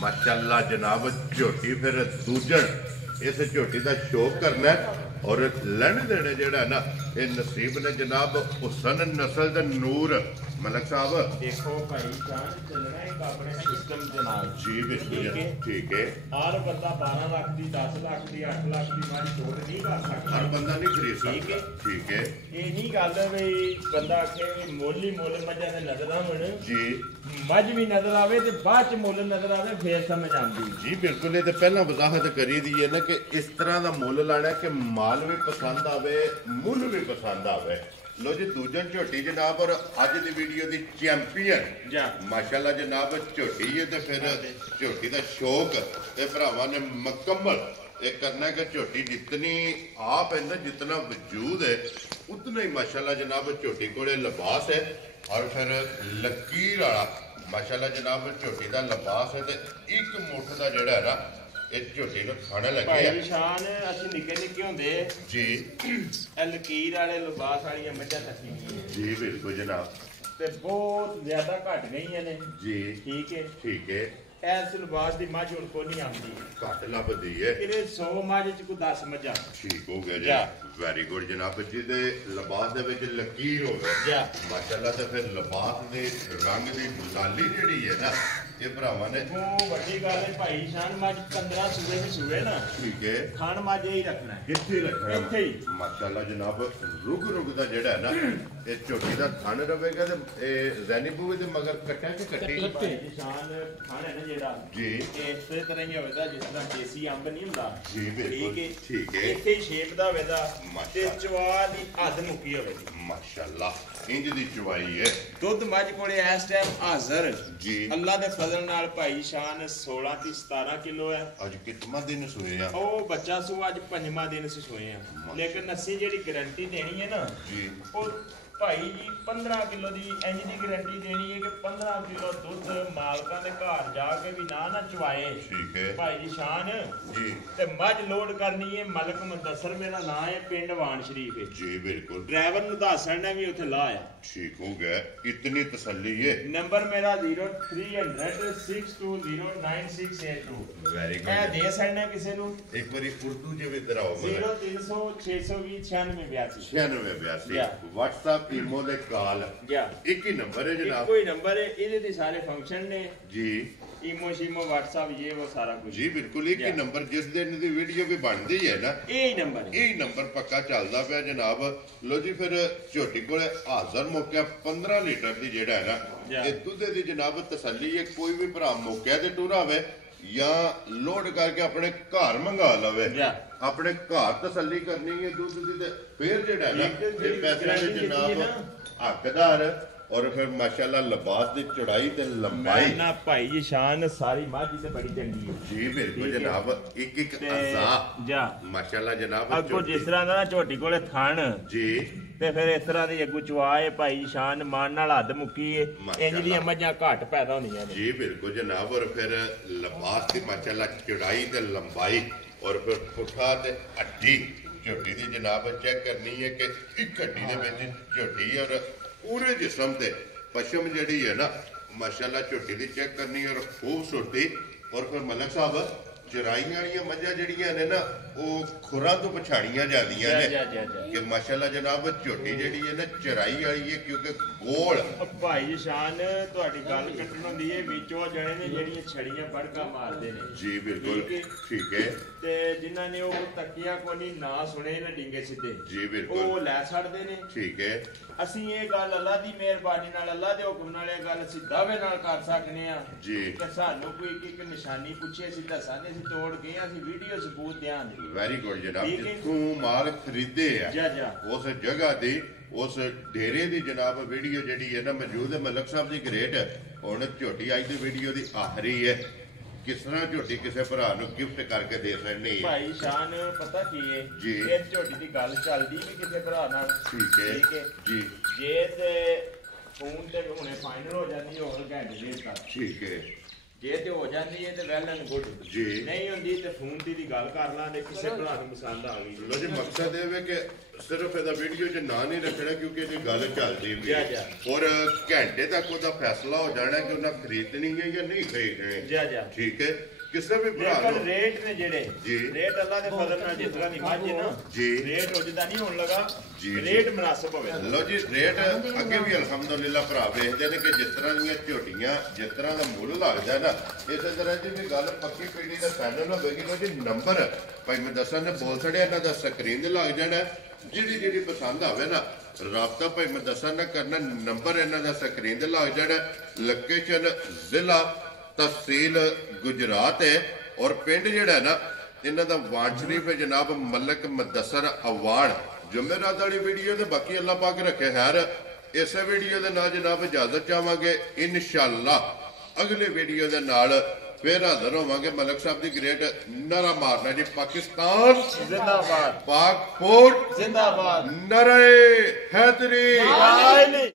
ਮਾਸ਼ਾਅੱਲਾ ਜਨਾਬ। ਝੋਟੀ ਫਿਰ ਦੂਜਣ ਇਸ ਝੋਟੀ ਦਾ ਸ਼ੌਕ ਕਰਨਾ ਹੈ। और लैने देने जेड़ा ना ये नसीब ने जनाब हुसन नस्ल दा नूर मलक साहब। देखो भाई जान चलना एक अपने सिस्टम ਦੇ ਨਾਲ। जी बिल्कुल ठीक है। हर बंदा 12 ਲੱਖ ਦੀ 10 ਲੱਖ ਦੀ 8 ਲੱਖ ਦੀ ਮਾਰੀ ਛੋੜ ਨਹੀਂ ਕਰ ਸਕਦਾ। हर बंदा नहीं खरीद ठीक है। सकता। ठीक है ਇਹ ਨਹੀਂ ਗੱਲ ਵੀ ਬੰਦਾ ਆਖੇ ਮੁੱਲ ਹੀ ਮੁੱਲ ਮੱਝਾਂ ਦੇ ਨਜ਼ਰ ਆਵਣ। जी। ਮੱਝ ਵੀ ਨਜ਼ਰ ਆਵੇ ਤੇ ਬਾਅਦ ਚ ਮੁੱਲ ਨਜ਼ਰ ਆਵੇ ਫੇਰ ਸਮਝ ਆਉਂਦੀ। जी बिल्कुल। ये तो पहला वजाहत करी दी है ना कि इस तरह का मुल लाना कि माल भी पसंद आवे मुल भी पसंद आवे। लो जी दूजन झोटी जनाब। और अज की वीडियो की चैंपियन जा माशाल्लाह जनाब झोटी है तो फिर झोटी का शौक ते भरावां ने मुकम्मल ये करना है कि झोटी जितनी आप है जितना वजूद है उतना ही माशाल्लाह जनाब झोटी कोले लिबास है। और फिर लकीर वाला माशाल्लाह जनाब झोटी का लिबास है। तो एक मुठ का जोड़ा है ना इस झोटी को खाने लगे ਭਾਈ ਸ਼ਾਨ ਅਸੀਂ ਨਿੱਕੇ ਨਿੱਕੇ ਹੁੰਦੇ जी। ਇਹ ਲਕੀਰ ਵਾਲੇ ਲਿਬਾਸ ਵਾਲੀਆਂ ਮੱਝਾਂ ਤੱਕੀਆਂ जी बिल्कुल जनाब। ਤੇ ਬਹੁਤ ਜ਼ਿਆਦਾ ਘਟ ਗਈਆਂ ਨੇ। जी ਠੀਕ ਹੈ। ठीक है। ਐਸ ਲਿਬਾਸ ਦੀ ਮੱਝ ਹੁਣ ਕੋ ਨਹੀਂ ਆਉਂਦੀ ਘੱਟ ਲੱਭਦੀ ਹੈ ਇਹਦੇ 100 ਮੱਝ ਚ ਕੋਈ 10 ਮੱਝਾਂ ਠੀਕ ਹੋ ਗਿਆ ਜਾ। ਜੀ ਵੈਰੀ ਗੁੱਡ ਜਨਾਬ ਜਿਹਦੇ ਲਿਬਾਸ ਦੇ ਵਿੱਚ ਲਕੀਰ ਹੋਵੇ ਜਾ। ਮਾਸ਼ਾਅੱਲਾ ਤੇ ਫਿਰ ਲਿਬਾਸ ਦੇ ਰੰਗ ਦੀ ਗੁਜ਼ਾਲੀ ਜਿਹੜੀ ਹੈ ਨਾ ਇਹ ਭਰਾਵਾਂ ਨੇ ਉਹ ਵੱਡੀ ਗੱਲ ਹੈ ਭਾਈ ਸ਼ਾਨ ਮੱਝ 15 ਸੂਬੇ ਵਿੱਚ ਸੂਏ ਨਾ ਠੀਕ ਹੈ ਖਾਣ ਮੱਝ ਹੀ ਰੱਖਣਾ ਹੈ ਕਿੱਥੇ ਰੱਖਣਾ ਇੱਥੇ ਹੀ। ਮਾਸ਼ਾਅੱਲਾ ਜਨਾਬ ਰੁਗ ਦਾ ਜਿਹੜਾ ਹੈ ਨਾ ਇਹ ਝੋਟੀ ਦਾ ਥਣ ਰਵੇਗਾ ਤੇ ਇਹ ਜ਼ੈਨੀਬੂ ਦੇ ਮਗਰ ਕੱਟਿਆ ਕਿ ਕੱਟੀ ਭਾਈ ਸ਼ਾਨ ਖਾਣਾ ਹੈ ਨਾ ਜਿਹੜਾ ਜੀ ਇਹ ਇਸੇ ਤਰ੍ਹਾਂ ਹੀ ਹੋਵੇਗਾ ਜਿਸ ਤਰ੍ਹਾਂ ਦੇਸੀ ਅੰਬ ਨਹੀਂ ਹੁੰਦਾ ਜੀ ਬਿਲਕੁਲ ਠੀਕ ਹੈ ਇੱਥੇ ਹੀ ਸ਼ੇਪ ਦਾ ਹੋਵੇਗਾ ਤੇ ਮਾਸ਼ਾਅੱਲਾ। ਚਵਾ ਦੀ ਹੱਦ ਮੁੱਕੀ ਹੋਵੇਗੀ ਮਾਸ਼ਾਅੱਲਾ ਇੰਜ ਦੀ ਚਵਾਈ ਹੈ ਦੁੱਧ ਮੱਝ ਕੋਲੇ ਇਸ ਟਾਈਮ ਹਾਜ਼ਰ ਜੀ ਅੱਲਾ ਦੇ ਫਜ਼ਲ ਨਾਲ ਭਾਈ ਸ਼ਾਨ 16 ਤੇ 17 ਕਿਲੋ ਹੈ ਅੱਜ ਕਿਤਨਾ ਦਿਨ ਸੋਏ ਆ ਉਹ ਬੱਚਾ ਸੂ ਅੱਜ ਪੰਜਵਾਂ ਦਿਨ ਸੇ ਸੋਏ ਆ ਲੇਕਿਨ ਅਸੀਂ ਜਿਹੜੀ ਗਾਰੰਟੀ ਦੇਣੀ ਹੈ ਨਾ ਜੀ ਉਹ ਭਾਈ ਜੀ 15 ਕਿਲੋ ਦੀ ਇੰਜ ਦੀ ਗਾਰੰਟੀ ਦੇਣੀ ਹੈ ਕਿ 15 ਕਿਲੋ ਦੁੱਧ ਮਾਲਕਾਂ ਦੇ ਘਰ ਜਾ ਕੇ ਵੀ ਨਾ ਚਵਾਏ ਠੀਕ ਹੈ ਭਾਈ ਜੀ ਸ਼ਾਨ ਜੀ ਤੇ ਮੱਝ ਲੋਡ ਕਰਨੀ ਹੈ ਮਲਕ ਮੁਦੱਸਰ ਮੇਰਾ ਨਾਂ ਹੈ ਪਿੰਡ ਵਾਣ ਸ਼ਰੀਫ ਹੈ ਜੀ ਬਿਲਕੁਲ ਡਰਾਈਵਰ ਨੂੰ ਦੱਸਣ ਨੇ ਵੀ ਉੱਥੇ ਲਾ ਆ ठीक हो गया इतनी तसल्ली है ਨੰਬਰ ਮੇਰਾ 0300629682 वेरी ਮੈਂ गुड ਦੇ ਸਕਣਾ ਕਿਸੇ ਨੂੰ एक बारी उर्दू जे भी इधर आओ मतलब 0300629682 9682 या। व्हाट्सएप ईमो दे कॉल ਜਾਂ एक ही नंबर है जनाब ਇੱਕੋ ਹੀ ਨੰਬਰ ਹੈ ਇਹਦੇ ਤੇ ਸਾਰੇ ਫੰਕਸ਼ਨ ਨੇ जी ਈਮੋ ਸ਼ੀਮੋ WhatsApp ਇਹ ਉਹ ਸਾਰਾ ਕੁਝ जी बिल्कुल एक ही या। नंबर जिस दिन दी वीडियो भी बनती है ना ਇਹ ਹੀ ਨੰਬਰ ਹੈ यही नंबर पक्का चलता पिया जनाब लो जी फिर झोटी को हाजर मौके 15 लीटर की जेड़ा है ना या। ये दुधे की जनाब तसल्ली है कोई भी भरा मौके ते टुरा होवे या लोड करके अपने घर मंगा लवे या। अपने घर तसल्ली करनी है दूध दी ते फिर जेड़ा है ना एक तो ये जेड़ी पैसे गारंटी दे देती है जनाब ना। हकदार और फिर माशाल्लाह लिबास दी चौड़ाई ते लंबाई ਨਾ ਭਾਈ ਜੀ ਸ਼ਾਨ ਸਾਰੀ ਮੱਝ ਤੇ ਬੜੀ ਚੰਗੀ ਹੈ जी बिल्कुल ठीक है। जनाब एक एक ਤੇ अज़ा ਜਾ माशाल्लाह जनाब ਅੱਗੋਂ झोटी- ਜਿਸ ਤਰ੍ਹਾਂ ਦਾ ਨਾ ਝੋਟੀ ਕੋਲੇ ਥਣ जी ਤੇ ਫਿਰ ਇਸ ਤਰ੍ਹਾਂ ਦੀ ਅੱਗੂ ਚਵਾਏ ਭਾਈ ਸ਼ਾਨ ਮਾਨ ਨਾਲ ਹੱਦ ਮੁੱਕੀ ਏ ਇੰਜ ਦੀਆਂ ਮੱਝਾਂ ਘੱਟ ਪੈਦਾ ਹੁੰਦੀਆਂ ਨੇ जी बिल्कुल जनाब और फिर लिबास की माशाल्लाह चौड़ाई ते लंबाई और फिर पुठा ते हड्डी झोटी दी जनाब चेक करनी है कि एक हड्डी दे विच झोटी और पूरे जिस्म ते पशम जड़ी है ना माशाल्लाह झोटी दी चेक करनी और खूबसूरती और फिर मलक साहब चराई वाली मझां जड़ियां ने ना वो खुरां तो पछाड़ियां जादियां ने जा कि माशाल्लाह जनाब झोटी जड़ी है ना चराई वाली है क्योंकि गोल ਭਾਈ ਜੀ ਸ਼ਾਨ ਤੁਹਾਡੀ ਗੱਲ ਕੱਟਣ ਹੁੰਦੀ ਏ ਵਿੱਚੋਂ ਜਣੇ ਨੇ ਜਿਹੜੀਆਂ ਛੜੀਆਂ ਫੜਕਾ ਮਾਰਦੇ ਨੇ जी बिल्कुल ठीक है ਤੇ ਜਿਨ੍ਹਾਂ ਨੇ ਉਹ ਤੱਕਿਆ ਕੋਈ ਨਾ ਸੁਣੇ ਨਾ ਡਿੰਗੇ ਸਿੱਧੇ जी बिल्कुल ਉਹ ਲੈ ਛੱਡਦੇ ਨੇ ठीक है ਅਸੀਂ ਇਹ ਗੱਲ ਅੱਲਾ ਦੀ ਮਿਹਰਬਾਨੀ ਨਾਲ ਅੱਲਾ ਦੇ ਹੁਕਮ ਨਾਲ ਇਹ ਗੱਲ ਅਸੀਂ ਦਾਅਵੇ ਨਾਲ ਕਰ ਸਕਨੇ ਆ जी ਕਿ ਸਾਨੂੰ ਕੋਈ ਇੱਕ ਨਿਸ਼ਾਨੀ ਪੁੱਛੇ ਅਸੀਂ ਦੱਸਾਂਗੇ ਅਸੀਂ ਤੋੜ ਗਏ ਅਸੀਂ ਵੀਡੀਓ ਸਬੂਤ ਦਿਆਂਗੇ वेरी गुड जनाब ठीक है। जिथों माल खरीदे जा, है जा। उस जगह दी उस डेरे दी जनाब वीडियो जड़ी है ना मौजूद है मलक साहब दी ग्रेट हुण झोटी आई दी वीडियो दी आखिरी है किस तरह झोटी किसी भरा नु गिफ्ट करके दे सकनी है ਭਾਈ ਸ਼ਾਨ ਪਤਾ ਕੀ ਏ ਜੀ। ਇਹ ਝੋਟੀ ਦੀ ਗੱਲ ਚੱਲਦੀ ਵੀ ਕਿਸੇ ਭਰਾ ਨਾਲ ठीक है ਠੀਕ ਹੈ जी ਜੇ ਤੇ ਫੋਨ ਤੇ ਹੁਣੇ ਫਾਈਨਲ ਹੋ ਜਾਂਦੀ ਹੋਰ ਘੰਟੇ ਦੇ ਤੱਕ ठीक है ਜੇ ਤੇ ਹੋ ਜਾਂਦੀ ਹੈ ਤੇ ਵੈਲ ਐਂਡ ਗੁੱਡ ਜੀ। ਨਹੀਂ ਹੁੰਦੀ ਤੇ ਫੋਨ ਤੇ ਦੀ ਗੱਲ ਕਰ ਲਾਂਗੇ ਕਿਸੇ ਭਰਾ ਨੂੰ ਪਸੰਦ ਆ ਗਈ लो जी मकसद ये है कि सिर्फ ਇਹਦਾ ਵੀਡੀਓ 'ਚ ਨਾਂ ਨਹੀਂ ਰੱਖਣਾ ਕਿਉਂਕਿ ਇਹ ਗੱਲ ਚੱਲਦੀ ਵੀ ਜਾ, ਹੈ ਜਾ। ਔਰ ਘੰਟੇ ਤੱਕ ਉਹਦਾ ਫੈਸਲਾ ਹੋ ਜਾਣਾ ਕਿ ਉਹਨਾਂ ਖਰੀਦਣੀ ਹੈ ਜਾਂ ਨਹੀਂ ਖਰੀਦਣੀ ਜਾ ਜਾ ਠੀਕ ਹੈ ਕਿਸੇ ਵੀ ਭਰਾ ਲੇਕਿਨ ਨੂੰ ਰੇਟ ਨੇ ਜਿਹੜੇ ਜੀ। ਰੇਟ ਅੱਲਾ ਦੇ ਫਜ਼ਲ ਨਾਲ ਜਿਸ ਤਰ੍ਹਾਂ ਦੀ ਮੱਝ ਹੈ ਨਾ ਜੀ। ਰੇਟ ਉੱਜਦਾ ਨਹੀਂ ਹੋਣ ਲਗਾ ਜੀ, ਜੀ। ਰੇਟ ਮੁਨਾਸਬ ਹੋਵੇ ਲੋ ਜੀ ਰੇਟ ਅੱਗੇ ਵੀ ਅਲਹਮਦੁਲਿਲਾ ਭਰਾ ਵੇਖਦੇ ਨੇ ਕਿ ਜਿਸ ਤਰ੍ਹਾਂ ਦੀਆਂ ਝੋਟੀਆਂ ਜਿਸ ਤਰ੍ਹਾਂ ਦਾ ਮੁੱਲ ਲੱਗਦਾ ਨਾ ਇਸੇ ਤਰ੍ਹਾਂ ਦੀ ਵੀ ਗੱਲ ਪੱਕੀ ਪੀੜੀ ਦਾ ਫਾਈਨਲ ਹੋਵੇਗੀ ਲੋ ਜੀ ਨੰਬਰ ਭਾਈ ਮੈਂ ਦੱਸਾਂ ਨੇ ਬੋਲ ਛੜਿਆ ਇਹਨਾਂ ਦਾ ਸਕਰੀਨ ਤੇ ਲੱਗ ਜਾਣਾ ਜਿਹੜੀ ਪਸੰਦ ਆਵੇ ਨਾ ਰਾਬਤਾ ਭਾਈ ਮੈਂ ਦੱਸਾਂ ਨਾ ਕਰਨਾ ਨੰਬਰ ਇਹਨਾਂ ਦਾ ਸਕਰੀਨ ਤੇ ਲੱਗ ਜਾਣਾ ਲੋਕੇਸ਼ਨ ਜ਼ਿਲ੍ਹਾ ਤਹਿਸੀਲ ਗੁਜਰਾਤ ਹੈ ਔਰ ਪਿੰਡ ਜਿਹੜਾ ਨਾ ਇਹਨਾਂ ਦਾ ਵਾਣ ਸ਼ਰੀਫ ਹੈ ਜਨਾਬ ਮਲਕ ਮੁਦੱਸਰ ਅਵਾਨ ਜੁਮੇਰਾਤ ਵਾਲੀ ਵੀਡੀਓ ਤੇ ਬਾਕੀ ਅੱਲਾਹ ਪਾਕ ਰੱਖੇ ਖੈਰ ਇਸੇ ਵੀਡੀਓ ਦੇ ਨਾਲ ਜਨਾਬ ਇਜਾਜ਼ਤ ਚਾਹਾਂਗੇ ਇਨਸ਼ਾਅੱਲਾ ਅਗਲੇ ਵੀਡੀਓ ਦੇ ਨਾਲ फिर हाजिर होवांगे मलक साहब की ग्रेट नारा मारना जी पाकिस्तान जिंदाबाद पाक फोर्ट जिंदाबाद नारे हैदरी